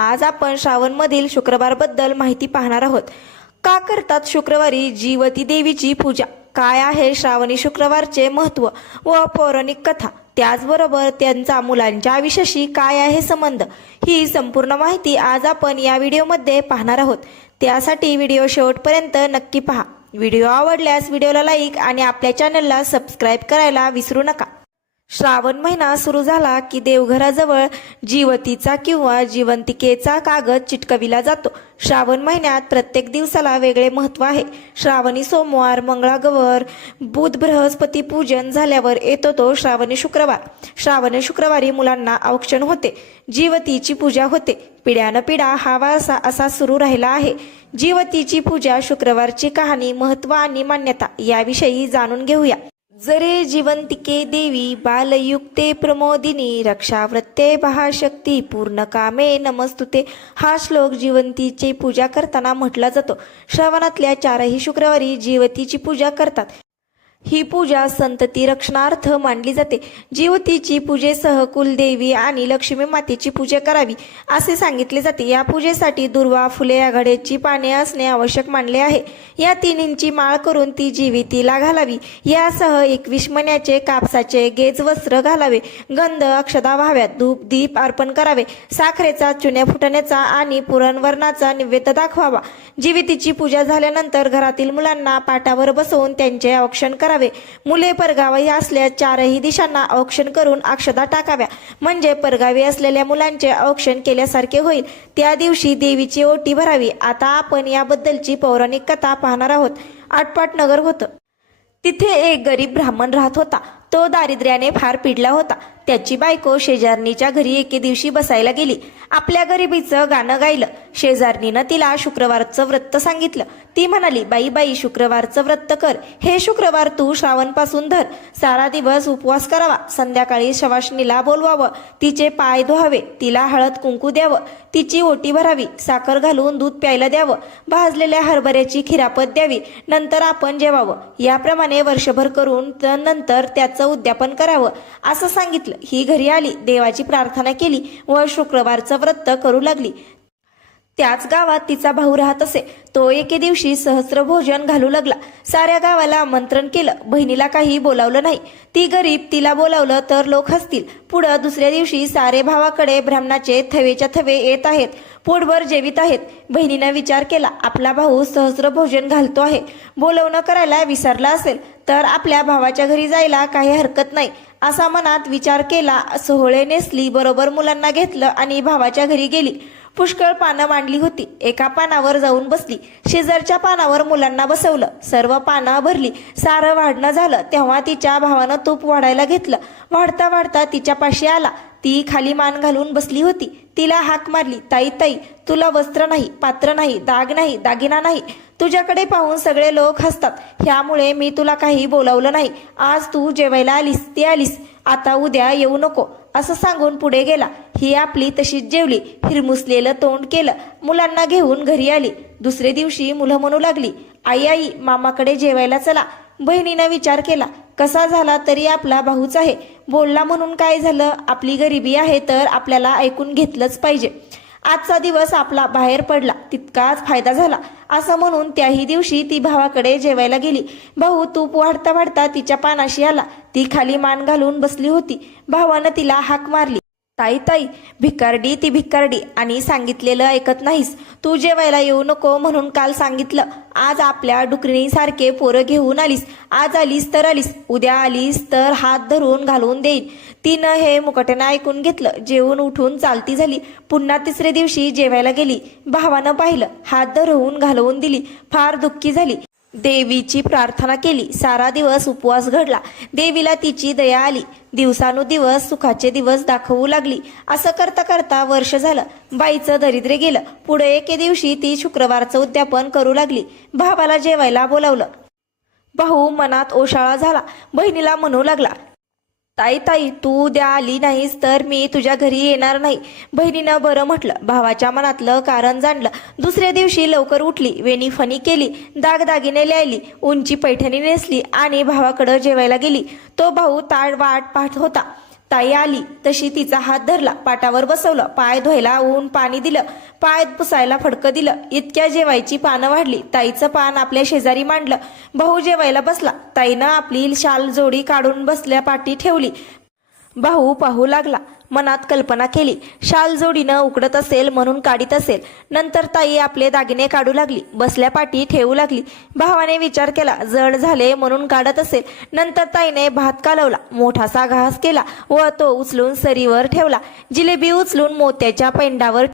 आज आपण श्रावणमधील शुक्रवारबद्दल माहिती पाहणार आहोत. का करतात शुक्रवारी जीवती देवीची पूजा? काय आहे श्रावणी शुक्रवारचे महत्त्व व पौराणिक कथा? त्याचबरोबर त्यांचा मुलांच्या आयुष्याशी काय आहे संबंध? ही संपूर्ण माहिती आज आपण या व्हिडिओमध्ये पाहणार आहोत. त्यासाठी व्हिडिओ शेवटपर्यंत नक्की पहा. व्हिडिओ आवडल्यास व्हिडिओला लाईक आणि आपल्या चॅनलला सबस्क्राईब करायला विसरू नका. श्रावण महिना सुरू झाला की देवघराजवळ जीवतीचा किंवा जिवंतिकेचा कागद चिटकविला जातो. श्रावण महिन्यात प्रत्येक दिवसाला वेगळे महत्त्व आहे. श्रावणी सोमवार, मंगळागौर, बुध, बृहस्पती पूजन झाल्यावर येतो तो श्रावणी शुक्रवार. श्रावणी शुक्रवारी मुलांना औक्षण होते, जीवतीची पूजा होते. पिढ्यानपिढ्या हा वारसा असा सुरू राहिला आहे. जीवतीची पूजा, शुक्रवारची कहाणी, महत्त्व आणि मान्यता याविषयी जाणून घेऊया. जरे जिवंतिके देवी बालयुक्ते प्रमोदिनी रक्षावृत्ते महाशक्ती पूर्ण कामे नमस्तुते हा श्लोक जिवंतीची पूजा करताना म्हटला जातो. श्रावणातल्या 4ही शुक्रवारी जीवतीची पूजा करतात. ही पूजा संतती रक्षणार्थ मानली जाते. जीवतीची पूजेसह कुलदेवी आणि लक्ष्मी मातेची पूजा करावी असे सांगितले जाते. या पूजेसाठी दुर्वा, फुले, आघाडीची पाने असणे आवश्यक मानले आहे. या तिन्हींची माळ करून ती जीवतीला घालावी. यासह 21 मण्याचे कापसाचे गेज वस्त्र घालावे. गंध, अक्षता व्हाव्यात. धूप दीप अर्पण करावे. साखरेचा, चुन्या फुटण्याचा आणि पुरणवरणाचा नैवेद्य दाखवावा. जीवतीची पूजा झाल्यानंतर घरातील मुलांना पाटावर बसवून त्यांचे औक्षण करावे. मुले परगावी असल्यास 4ही दिशांना औक्षण करून अक्षता टाकाव्या, म्हणजे परगावी असलेल्या मुलांचे औक्षण केल्यासारखे होईल. त्या दिवशी देवीची ओटी भरावी. आता आपण याबद्दलची पौराणिक कथा पाहणार आहोत. आटपाट नगर होतं. तिथे एक गरीब ब्राह्मण राहत होता. तो दारिद्र्याने फार पिडला होता. त्याची बायको शेजारणीच्या घरी एके दिवशी बसायला गेली. आपल्या गरिबीचं गाणं गायलं. शेजारणीनं तिला शुक्रवारचं व्रत सांगितलं. ती म्हणाली, बाई बाई, शुक्रवारचं व्रत कर. हे शुक्रवार तू श्रावणपासून धर. सारा दिवस उपवास करावा. संध्याकाळी शवासनीला बोलवावं. तिचे पाय धुवावे. तिला हळद कुंकू द्यावं. तिची ओटी भरावी. साखर घालून दूध प्यायला द्यावं. भाजलेल्या हरभऱ्याची खिरापत द्यावी. नंतर आपण जेवावं. याप्रमाणे वर्षभर करून नंतर त्याचं उद्यापन करावं असं सांगितलं. ही घरी आली, देवाची प्रार्थना केली व शुक्रवारचं व्रत करू लागली. त्याच गावात तिचा भाऊ राहत असे. तो एके दिवशी सहस्त्र भोजन घालू लागला. साऱ्या गावाला आमंत्रण केलं. बहिणीला काही बोलावलं नाही. ती गरीब, तिला बोलावलं तर लोक हसतील. पुढं दुसऱ्या दिवशी सारे भावाकडे ब्राह्मणाचे थवेच्या थवे येत आहेत. पोटभर जेवित आहेत. बहिणीनं विचार केला, आपला भाऊ सहस्त्र भोजन घालतो आहे. बोलवणं करायला विसरला असेल तर आपल्या भावाच्या घरी जायला काही हरकत नाही असा मनात विचार केला. सोहळे नेसली, बरोबर मुलांना घेतलं आणि भावाच्या घरी गेली. पुष्कळ पानं मांडली होती. एका पानावर जाऊन बसली. शेजारच्या पानावर मुलांना बसवलं. सर्व पानं भरली. सारं वाढणं झालं तेव्हा तिच्या भावानं तूप वाढायला घेतलं. वाढता वाढता तिच्या पाशी आला. ती खाली मान घालून बसली होती. तिला हाक मारली, ताई ताई, तुला वस्त्र नाही, पात्र नाही, दाग नाही, दागिना नाही. तुझ्याकडे पाहून सगळे लोक हसतात. ह्यामुळे मी तुला काही बोलावलं नाही. आज तू जेवायला आलीस ती आलीस, आता उद्या येऊ नको असं सांगून पुढे गेला. ही आपली तशीच जेवली. हिरमुसलेलं तोंड केलं. मुलांना घेऊन घरी आली. दुसरे दिवशी मुलं म्हणू लागली, आई आई, मामाकडे जेवायला चला. बहिणीनं विचार केला, कसा झाला तरी आपला भाऊच आहे. बोलला म्हणून काय झालं? आपली गरिबी आहे तर आपल्याला ऐकून घेतलंच पाहिजे. आजचा दिवस आपला बाहेर पडला तितकाच फायदा झाला असं म्हणून त्याही दिवशी ती भावाकडे जेवायला गेली. भाऊ तूप वाढता वाढता तिच्या पानाशी आला. ती खाली मान घालून बसली होती. भावानं तिला हाक मारली, ताई ताई, भिकारडी ती भिकारडी, आणि सांगितलेलं ऐकत नाहीस. तू जेवायला येऊ नको म्हणून काल सांगितलं. आज आपल्या डुकरीसारखे पोरं घेऊन आलीस. आज आलीस तर आलीस, उद्या आलीस तर हात धरून घालून देईन. तिनं हे मुकाट्यानं ऐकून घेतलं. जेवून उठून चालती झाली. पुन्हा तिसऱ्या दिवशी जेवायला गेली. भावानं पाहिलं, हात धरून घालवून दिली. फार दुःखी झाली. देवीची प्रार्थना केली. सारा दिवस उपवास घडला. देवीला तिची दया आली. दिवसानुदिवस सुखाचे दिवस दाखवू लागली. असं करता करता वर्ष झालं. बाईचं दारिद्र्य गेलं. पुढे एके दिवशी ती शुक्रवारचं उद्यापन करू लागली. भावाला जेवायला बोलावलं. भाऊ मनात ओशाळा झाला. बहिणीला म्हणू लागला, ताई ताई, तू उद्या आली नाहीस तर मी तुझ्या घरी येणार नाही. बहिणीनं बरं म्हटलं. भावाच्या मनातलं कारण जाणलं. दुसऱ्या दिवशी लवकर उठली. वेणीफणी केली. दागदागिने लिहिली. उंची पैठणी नेसली आणि भावाकडं जेवायला गेली. तो भाऊ ताट वाट पाहत होता. ताई आली तशी तिचा हात धरला, पाटावर बसवलं, पाय धुवायला ऊन पाणी दिलं, पाय पुसायला फडकं दिलं. इतक्या जेवायची पानं वाढली. ताईचं पान आपल्या शेजारी मांडलं. भाऊ जेवायला बसला. ताईनं आपली शाल जोडी काढून बसल्या पाठी ठेवली. भाऊ पाहू लागला. मनात कल्पना केली, शाल जोडीनं उकडत असेल म्हणून काढीत असेल. नंतर ताई आपले दागिने काढू लागली, बसल्या पाठी ठेवू लागली. भावाने विचार केला, जड झाले म्हणून काढत असेल. नंतर ताईने भात कालवला, मोठासा घास केला व तो उचलून सरीवर ठेवला. जिलेबी उचलून मोत्याच्या पेंडावर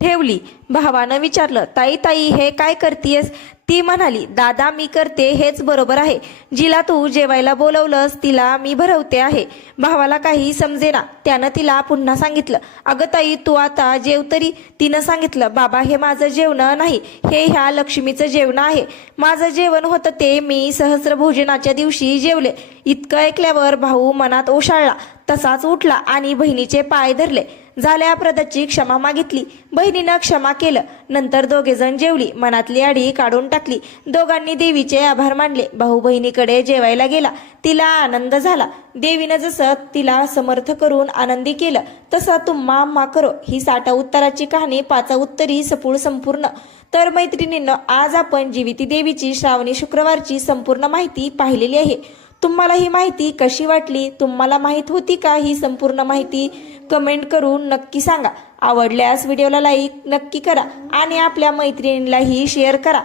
ठेवली. भावानं विचारलं, ताई ताई हे काय करतीयस? ती म्हणाली, दादा मी करते हेच बरोबर आहे. जिला तू जेवायला बोलवलंस तिला मी भरवते आहे. भावाला काही समजेना. त्यानं तिला पुन्हा सांगितलं, अगं ताई तू आता जेव तरी. तिनं सांगितलं, बाबा हे माझं जेवण नाही, हे ह्या लक्ष्मीचं जेवण आहे. माझं जेवण होतं ते मी सहस्र भोजनाच्या दिवशी जेवले. इतकं ऐकल्यावर भाऊ मनात ओशाळला. तसाच उठला आणि बहिणीचे पाय धरले. झाल्या अपराधाची क्षमा मागितली. बहिणीनं क्षमा केलं. नंतर दोघेजण जेवली. मनातली आढी काढून टाकली. दोघांनी देवीचे आभार मानले. भाऊ बहिणीकडे जेवायला गेला. तिला आनंद झाला. देवीनं जसं तिला समर्थ करून आनंदी केलं तसं तुम्हा आम्हा करो. ही 60 उत्तराची कहाणी 5 उत्तरी सपूळ संपूर्ण. तर मैत्रिणींनो, आज आपण जीविती देवीची श्रावणी शुक्रवारची संपूर्ण माहिती पाहिलेली आहे. तुम्हाला ही माहिती कशी वाटली? तुम्हाला माहित होती का ही संपूर्ण माहिती? कमेंट करून नक्की सांगा. आवडल्यास व्हिडिओला लाईक नक्की करा आणि आपल्या मैत्रिणींनाही शेअर करा.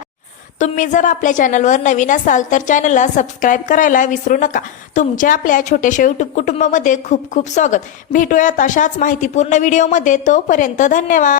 तुम्ही जर आपल्या चॅनलवर नवीन असाल तर चॅनलला सबस्क्राईब करायला विसरू नका. तुमच्या आपल्या छोट्याशा यूट्यूब कुटुंबामध्ये खूप खूप स्वागत. भेटूयात अशाच माहितीपूर्ण व्हिडिओमध्ये. तोपर्यंत धन्यवाद.